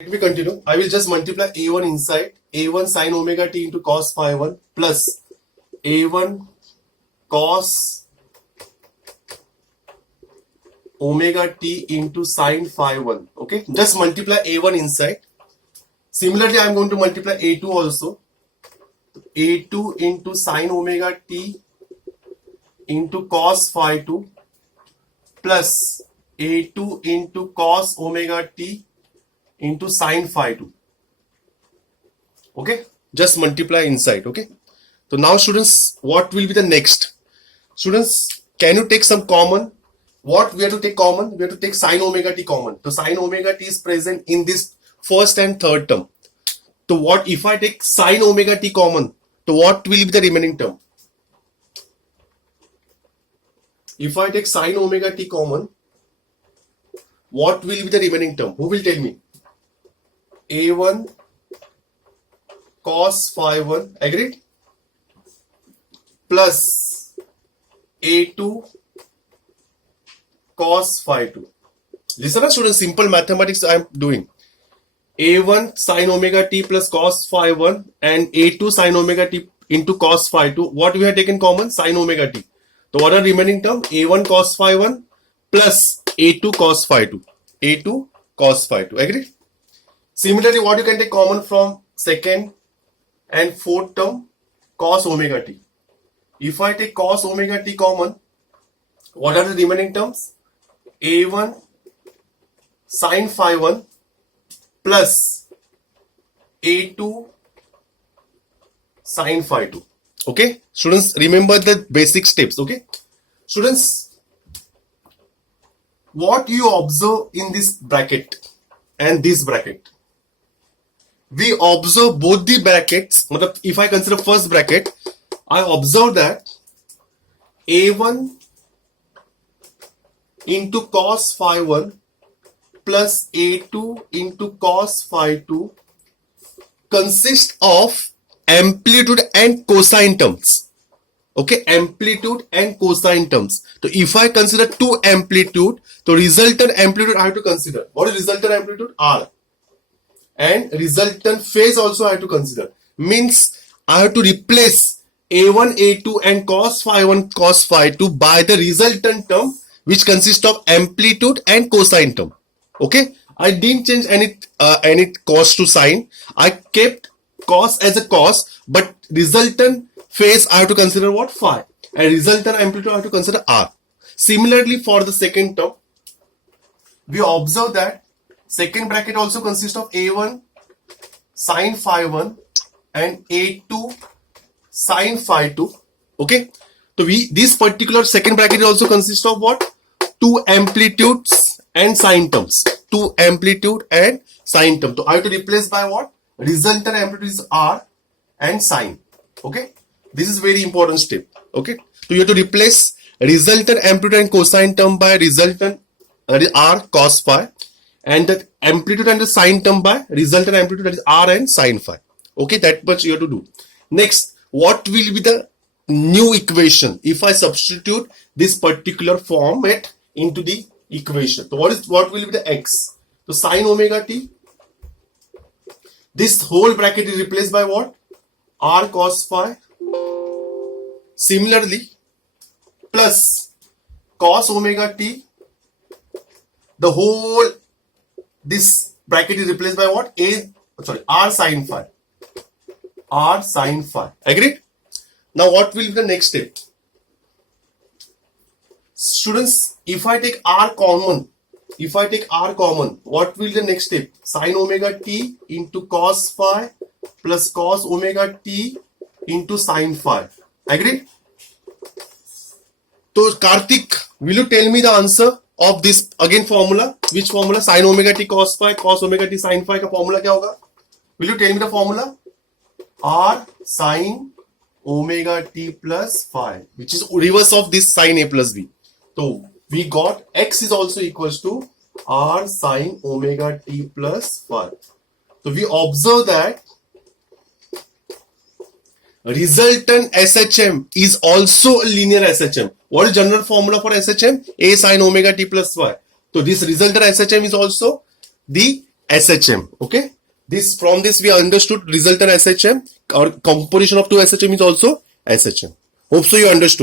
Let me continue. I will just multiply a1 inside a1 sine omega t into cos phi 1 plus a1 cos omega t into sine phi 1. Okay, just multiply a1 inside. Similarly, I am going to multiply a2 also. a2 into sine omega t into cos phi 2 plus a2 into cos omega t into sine phi 2. Okay, just multiply inside. Okay, so now students, what will be the next? Students, can you take some common? What we have to take common? We have to take sine omega t common. So sine omega t is present in this first and third term. So what if I take sine omega t common? So what will be the remaining term? If I take sine omega t common, what will be the remaining term? Who will tell me? a1 cos phi 1, agreed? Plus a2 cos phi 2. Listen, students, simple mathematics I am doing. a1 sin omega t plus cos phi 1 and a2 sin omega t into cos phi 2. What we have taken common? Sin omega t. So what are remaining term? a1 cos phi 1 plus a2 cos phi 2. a2 cos phi 2. Agreed? Similarly, what you can take common from second and fourth term? Cos omega t. If I take cos omega t common, what are the remaining terms? a1 sin phi 1 plus a2 sin phi 2. Okay, students, remember the basic steps. Okay, students, what you observe in this bracket and this bracket, we observe both the brackets. If I consider first bracket, I observe that a1 into cos phi 1 plus a2 into cos phi 2 consists of amplitude and cosine terms. Okay, amplitude and cosine terms. So if I consider two amplitude, so resultant amplitude I have to consider. What is resultant amplitude? R. And resultant phase also I have to consider. Means I have to replace a1, a2 and cos phi 1, cos phi 2 by the resultant term which consists of amplitude and cosine term. Okay, I didn't change any cos to sine. I kept cos as a cos, but resultant phase I have to consider what? Phi. And resultant amplitude I have to consider R. Similarly, for the second term, we observe that second bracket also consists of a1 sin phi 1 and a2 sin phi 2. Okay, so this particular second bracket also consists of what? Two amplitudes and sine terms. Two amplitude and sine term. So I have to replace by what? Resultant amplitude is R and sine. Okay, this is very important step. Okay, so you have to replace resultant amplitude and cosine term by resultant R cos phi, and the amplitude and the sine term by resultant amplitude, that is R and sine phi. Okay, that much you have to do. Next, what will be the new equation if I substitute this particular format into the equation? So what will be the x? So sine omega t, this whole bracket is replaced by what? R cos phi. Similarly, plus cos omega t, the whole this bracket is replaced by what? R sin phi. R sin phi. Agreed? Now what will be the next step? Students, if I take R common, what will be the next step? Sin omega t into cos phi plus cos omega t into sin phi. Agreed? So Karthik, will you tell me the answer of this again formula? Which formula? Sin omega t cos phi, cos omega t sin phi का formula क्या होगा? Will you tell me the formula? R sin omega t plus phi, which is reverse of this sin a plus b. So we got x is also equals to R sin omega t plus phi. So we observe that resultant SHM is also a linear SHM. What is general formula for SHM? A sin omega t plus phi. So this resultant SHM is also the SHM. Okay. From this we understood resultant SHM or composition of two SHM is also SHM. Hope so you understood.